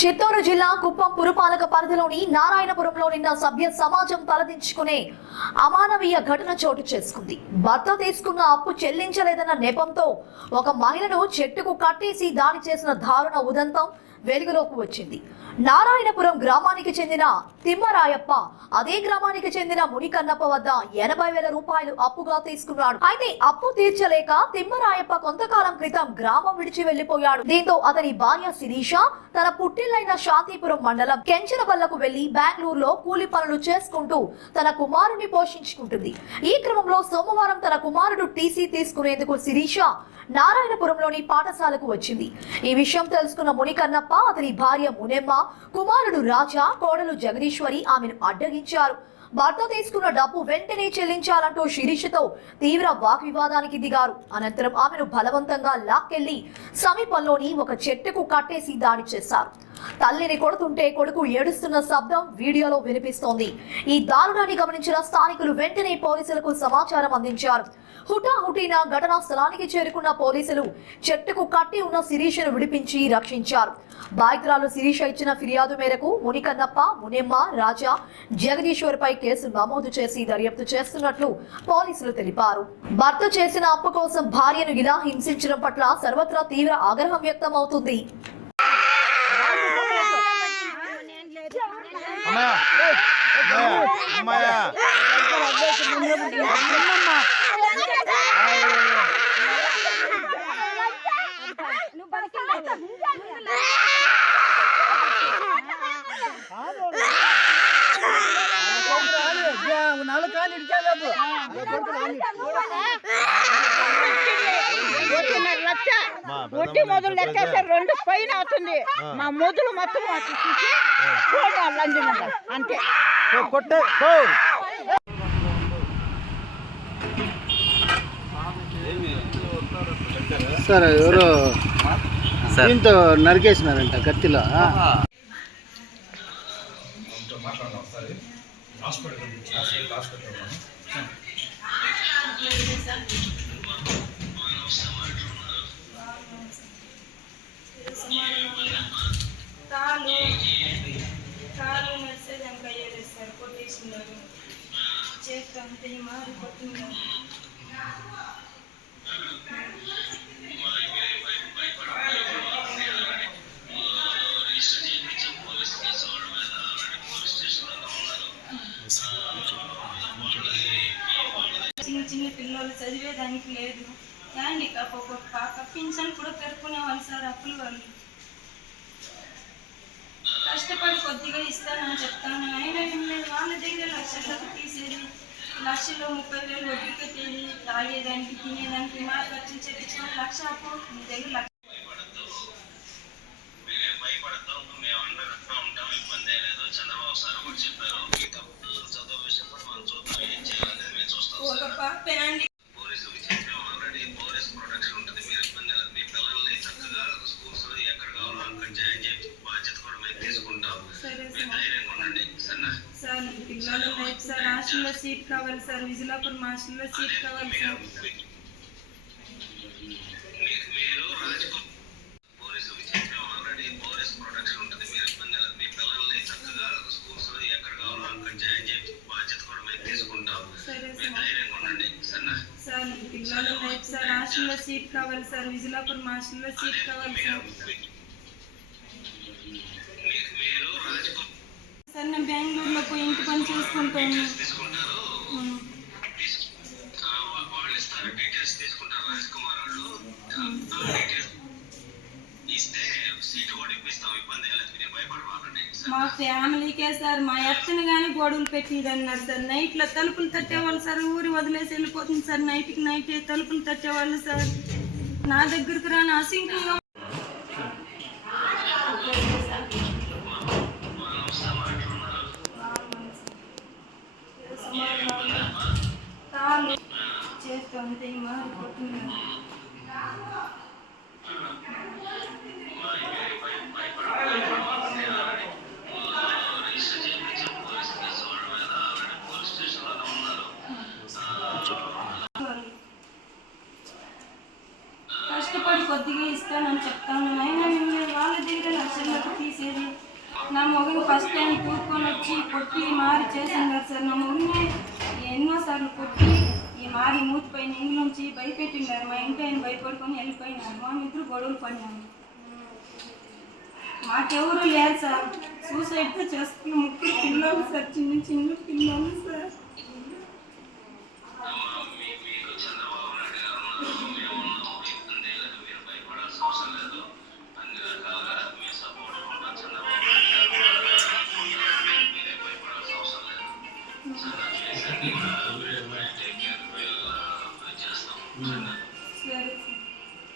చిత్తూరు జిల్లా కుప్పం పురపాలక పరిధిలోని నారాయణపురంలో నిన్న సభ్య సమాజం తలదించుకునే అమానవీయ ఘటన చోటు చేసుకుంది. భర్త తీసుకున్న అప్పు చెల్లించలేదన్న నెపంతో ఒక మహిళను చెట్టుకు కట్టేసి దాడి చేసిన దారుణ ఉదంతం వెలుగులోకి వచ్చింది. నారాయణపురం గ్రామానికి చెందిన తిమ్మరాయప్ప. అదే గ్రామానికి చెందిన మునికన్నప్ప వద్ద ఎనభై వేల రూపాయలు అప్పుగా తీసుకున్నాడు. అయితే అప్పు తీర్చలేక తిమ్మరాయప్ప కొంతకాలం క్రితం గ్రామం విడిచి వెళ్ళిపోయాడు దీంతో అతని భార్య శిరీష తన పుట్టిల్లైన శాంతిపురం మండలం కెంచరవల్లకు వెళ్ళి బెంగళూరులో కూలి పనులు చేసుకుంటూ తన కుమారుని పోషించుకుంటుంది. ఈ క్రమంలో సోమవారం తన కుమారుడు టీసీ తీసుకునేందుకు శిరీష నారాయణపురంలోని పాఠశాలకు వచ్చింది. ఈ విషయం తెలుసుకున్న మునికన్నప్ప అతని భార్య మునెమ్మ కుమారుడు రాజా కోడలు జగదీశ్వరి ఆమెను అడ్డగించారు. భర్త తీసుకున్న డబ్బు వెంటనే చెల్లించాలంటూ శిరీషతో తీవ్ర వాగ్వివాదానికి దిగారు. అనంతరం ఆమెను బలవంతంగా లాక్కెళ్ళి సమీపంలోని ఒక చెట్టుకు కట్టేసి దాడి చేశారు. తల్లిని కొడుతుంటే కొడుకు ఏడుస్తున్న శబ్దం వీడియోలో వినిపిస్తోంది. ఈ దారుణాన్ని గమనించిన స్థానికులు వెంటనే పోలీసులకు సమాచారం అందించారు. హుటాహుటిన ఘటనా స్థలానికి చేరుకున్న పోలీసులు చెట్టుకు కట్టి ఉన్న శిరీషను విడిపించి రక్షించారు. బాధితురాలు శిరీష ఇచ్చిన ఫిర్యాదు మేరకు మునికన్నప్ప మునెమ్మ రాజా జగదీశ్వర్పై కేసు నమోదు చేసి దర్యాప్తు చేస్తున్నట్లు పోలీసులు తెలిపారు. భర్త చేసిన అప్పు కోసం భార్యను ఇలా హింసించడం పట్ల సర్వత్రా తీవ్ర ఆగ్రహం వ్యక్తం అవుతుంది నాలుగు ఇడిచాలేదు లక్ష మా వడ్డీ మొదలు లెక్కేస్తే రెండు పైన అవుతుంది. మా మొదలు మొత్తం. అంతే. కొట్టే సార్ ఎవరు? దీంతో నరికేసినారంట కత్తిలో. కాలు కాలు మెసేజ్ అంతా సార్ కొట్టేసినారు చేతి అంతా మారి కొట్టున్నారు చిన్న చిన్న పిల్లలు చదివేదానికి లేదు. కానీ ఒక పాప పింఛన్ కూడా పెట్టుకునేవాళ్ళు సార్ అప్పులు వాళ్ళు. కష్టపడి కొద్దిగా ఇస్తానని చెప్తాను. అయినా ఏం లేదు. వాళ్ళ దగ్గర లక్షలకు తీసేది. లక్షలో ముప్పై వేలు వడ్డీ కట్టేది తాగేదానికి తినేదానికి మా ఖర్చు చెప్పించిన లక్ష అప్పు మీ దగ్గర లక్ష చంద్రబాబు సార్ కూడా చెప్పారు. సార్ హాస్టల్లో సీట్ కావాలి సార్ విజయలాపూర్ హాస్టల్లో సీట్ కావాలి సార్ కావాలి సార్ విజయలాపూర్ హాస్టల్లో సీట్ కావాలి సార్ సార్ నేను బెంగళూరులో పోయి ఇంటి పని చేసుకుంటాను. మా ఫ్యామిలీకే సార్ మా ఎత్తను కానీ గొడవలు పెట్టింది అన్నారు సార్. నైట్లో తలుపులు తట్టేవాళ్ళు సార్ ఊరి వదిలేసి వెళ్ళిపోతుంది సార్. నైట్కి నైటే తలుపులు తట్టేవాళ్ళు సార్. నా దగ్గరకు రా అసింకంగా కాలు చేస్తాం అంతే మారిపోతున్నారు ఇస్తానని చెప్తాను అయినా మేము వాళ్ళ దగ్గర లక్షలకు తీసేది. నా మొగని ఫస్ట్ టైం కూర్కొని వచ్చి కొట్టి మారి చేసిండారు సార్. నా మొగుని ఎన్నోసార్లు కొట్టి ఈ మారి మూతిపోయిన పైన నుంచి భయపెట్టిండారు. మా ఇంటి ఆయన భయపడుకొని వెళ్ళిపోయినారు. మా ఇద్దరు గొడవలు పడినాము. మాకెవరు లేదు సార్. సూసైడ్తో చేసుకున్న ముగ్గురు పిల్లలు సార్. చిన్న చిన్న పిల్లలు సార్.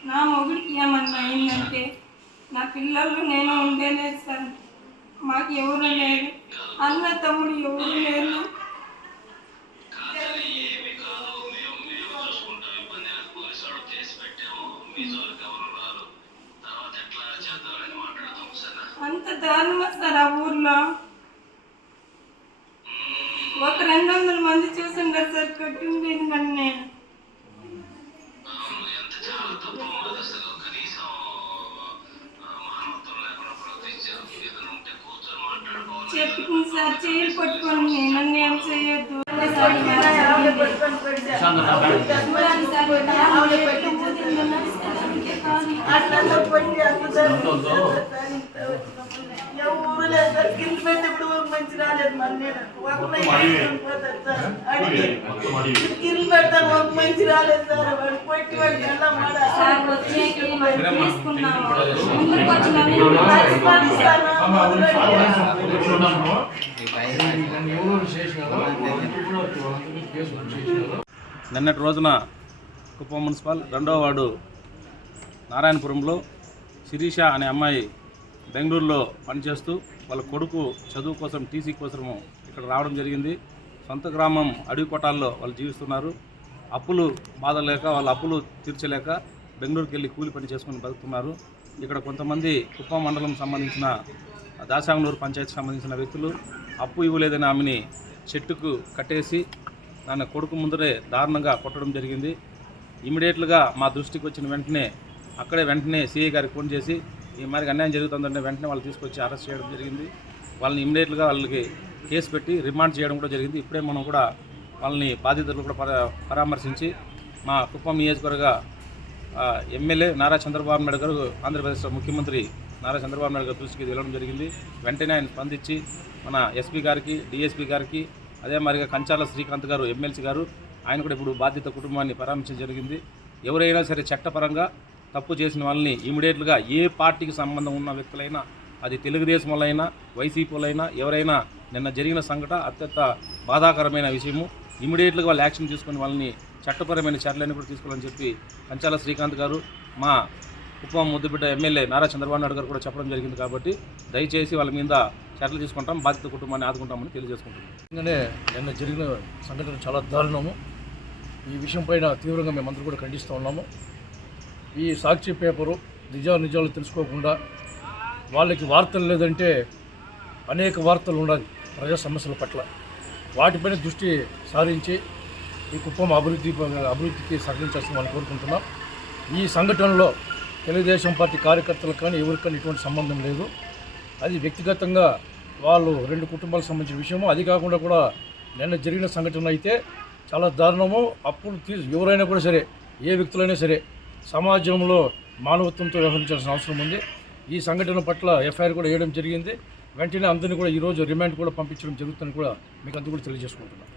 నా మొగుడికి ఏమన్నా అయిందంటే నా పిల్లలు నేను ఉండేలేదు సార్. మాకు ఎవరు లేరు. అన్న తమ్ముడు ఎవరు లేరు. అంత దారుణమా సార్ ఆ ఊర్లో? ఒక రెండు వందల మంది చూసిండారు సార్ కొట్టిండేది నన్ను నేను చెప్పింది సార్ చేయలు పట్టుకొని నన్ను ఏం చేయొద్దు చూడండి సార్ ఇలా పెట్టు సార్? నిన్నటి రోజున కుప్పం మున్సిపల్ రెండవ వార్డు నారాయణపురంలో శిరీష అనే అమ్మాయి బెంగళూరులో పనిచేస్తూ వాళ్ళ కొడుకు చదువు కోసం టీసీ కోసము ఇక్కడ రావడం జరిగింది. సొంత గ్రామం అడవి కొట్టాల్లో వాళ్ళు జీవిస్తున్నారు. అప్పులు బాధ లేక వాళ్ళ అప్పులు తీర్చలేక బెంగళూరుకి వెళ్ళి కూలి పని చేసుకుని బతుకుతున్నారు. ఇక్కడ కొంతమంది కుప్పం మండలం సంబంధించిన దాసాంగనూరు పంచాయతీ సంబంధించిన వ్యక్తులు అప్పు ఇవ్వలేదని ఆమెని చెట్టుకు కట్టేసి దాని కొడుకు ముందరే దారుణంగా కొట్టడం జరిగింది. ఇమీడియట్లుగా మా దృష్టికి వచ్చిన వెంటనే అక్కడే వెంటనే సీఏ గారికి ఫోన్ చేసి ఈ మరి అన్యాయం జరుగుతుందంటే వెంటనే వాళ్ళు తీసుకొచ్చి అరెస్ట్ చేయడం జరిగింది. వాళ్ళని ఇమీడియట్గా వాళ్ళకి కేసు పెట్టి రిమాండ్ చేయడం కూడా జరిగింది. ఇప్పుడే మనం కూడా వాళ్ళని బాధితులు కూడా పరా పరామర్శించి మా కుప్పం నియోజకవర్గ ఎమ్మెల్యే నారా చంద్రబాబు నాయుడు గారు ఆంధ్రప్రదేశ్ ముఖ్యమంత్రి నారా చంద్రబాబు నాయుడు గారు దృష్టికి వెళ్ళడం జరిగింది. వెంటనే ఆయన స్పందించి మన ఎస్పీ గారికి డిఎస్పీ గారికి అదే మరిగా కంచాల శ్రీకాంత్ గారు ఎమ్మెల్సీ గారు ఆయన కూడా ఇప్పుడు బాధిత కుటుంబాన్ని పరామర్శించడం జరిగింది. ఎవరైనా సరే చట్టపరంగా తప్పు చేసిన వాళ్ళని ఇమీడియట్గా ఏ పార్టీకి సంబంధం ఉన్న వ్యక్తులైనా అది తెలుగుదేశం వాళ్ళైనా వైసీపీ ఎవరైనా నిన్న జరిగిన సంఘట అత్యంత బాధాకరమైన విషయము. ఇమీడియట్గా వాళ్ళు యాక్షన్ తీసుకుని వాళ్ళని చట్టపరమైన చర్యలన్నీ కూడా తీసుకోవాలని చెప్పి కంచాల శ్రీకాంత్ గారు మా కుప్పం ముద్దుబిడ్డ ఎమ్మెల్యే నారా చంద్రబాబు నాయుడు గారు కూడా చెప్పడం జరిగింది కాబట్టి దయచేసి వాళ్ళ మీద చర్యలు తీసుకుంటాం బాధిత కుటుంబాన్ని ఆదుకుంటామని తెలియజేసుకుంటున్నాం. ఎందుకంటే నిన్న జరిగిన సంఘటన చాలా దారుణము. ఈ విషయం పైన తీవ్రంగా మేమందరూ కూడా ఖండిస్తూ ఉన్నాము. ఈ సాక్షి పేపరు నిజా నిజాలు తెలుసుకోకుండా వాళ్ళకి వార్తలు లేదంటే అనేక వార్తలు ఉండాలి ప్రజా సమస్యల పట్ల. వాటిపైన దృష్టి సారించి ఈ కుప్పం అభివృద్ధి అభివృద్ధికి సహకరించాల్సిన వాళ్ళు కోరుకుంటున్నాం. ఈ సంఘటనలో తెలుగుదేశం పార్టీ కార్యకర్తలకు కానీ ఎవరికైనా ఎటువంటి సంబంధం లేదు. అది వ్యక్తిగతంగా వాళ్ళు రెండు కుటుంబాలకు సంబంధించిన విషయము అది కాకుండా కూడా నిన్న జరిగిన సంఘటన అయితే చాలా దారుణము. అప్పుడు తీసు ఎవరైనా కూడా సరే ఏ వ్యక్తులైనా సరే సమాజంలో మానవత్వంతో వ్యవహరించాల్సిన అవసరం ఉంది. ఈ సంఘటన పట్ల ఎఫ్ఐఆర్ కూడా వేయడం జరిగింది. వెంటనే అందరినీ కూడా ఈరోజు రిమాండ్ కూడా పంపించడం జరుగుతుందని కూడా మీకు అందరూ కూడా తెలియజేసుకుంటున్నాను